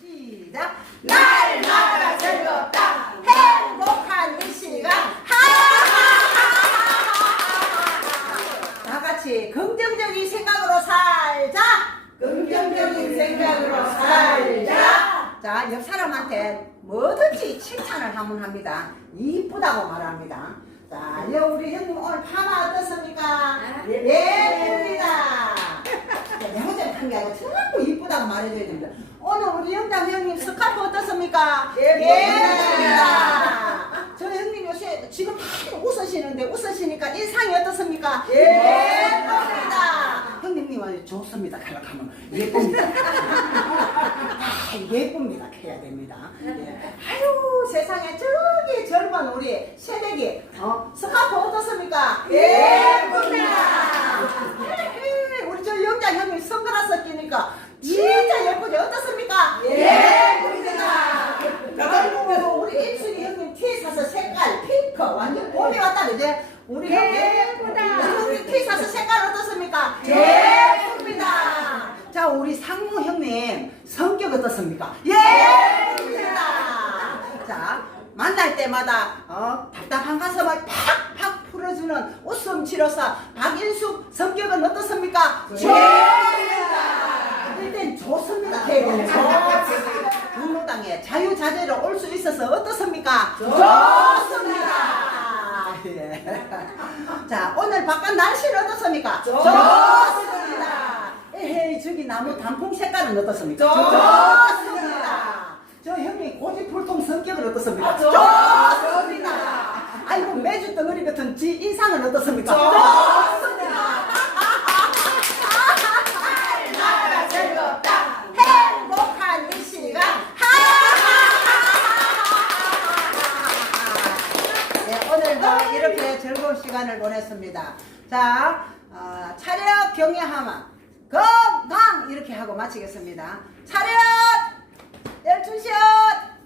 시작. 날마다 즐겁다. 행복한 이 시간. 하하하하하하. 다 같이 긍정적인 생각으로 살자. 긍정적인 생각으로 살자. 자, 옆 사람한테 뭐든지 칭찬을 하면 합니다. 이쁘다고 말합니다. 자, 여 우리 형님 오늘 파마 어떻습니까? 예쁩니다. 내 혼자 한게 아니라 이쁘다고 말해줘야 됩니다. 오늘 우리 영장 형님 스카프 어떻습니까? 예쁩니다. 저 형님 요새 지금 많이 웃으시는데 웃으시니까 인상이 어떻습니까? 예쁩니다. 형님님 아주 좋습니다. 갈락하면 예쁩니다. 아, 예쁩니다. 해야 됩니다. 예. 아유 세상에 저기 젊은 우리 새내기 어? 스카프 어떻습니까? 예쁩니다. 에헤, 우리 저 영장 형님 선글라스 끼니까 진짜 예쁘죠? 어떻습니까? 예쁩니다. 그리고 우리 입술이 형님 티 사서 핑크 완전 봄이 왔다 그제 우리 예쁘다. 형님 티 사서 색깔 어떻습니까? 예쁩니다. 자 우리 상무 형님 성격 어떻습니까? 예쁩니다. 자 만날 때마다 어, 답답한 가슴을 팍팍 풀어주는 웃음 치료사 박인숙 성격은 어떻습니까? 좋습니다. 일단 좋습니다. 경로당에 자유자재로 올 수 있어서 어떻습니까? 좋습니다. 날씨는 어떻습니까? 좋습니다. 에헤이 저기 나무 단풍 색깔은 어떻습니까? 좋습니다. 저 형님 고집불통 성격은 어떻습니까? 좋습니다. 아이고 매주 덩어리 같은 지 인상은 어떻습니까? 좋습니다. 날마다 즐겁다. 행복한 이 시간. 네, 오늘도 이렇게 즐거운 시간을 보냈습니다. 자, 어, 차렷 경례하마 건강 이렇게 하고 마치겠습니다. 차렷 12시 차렷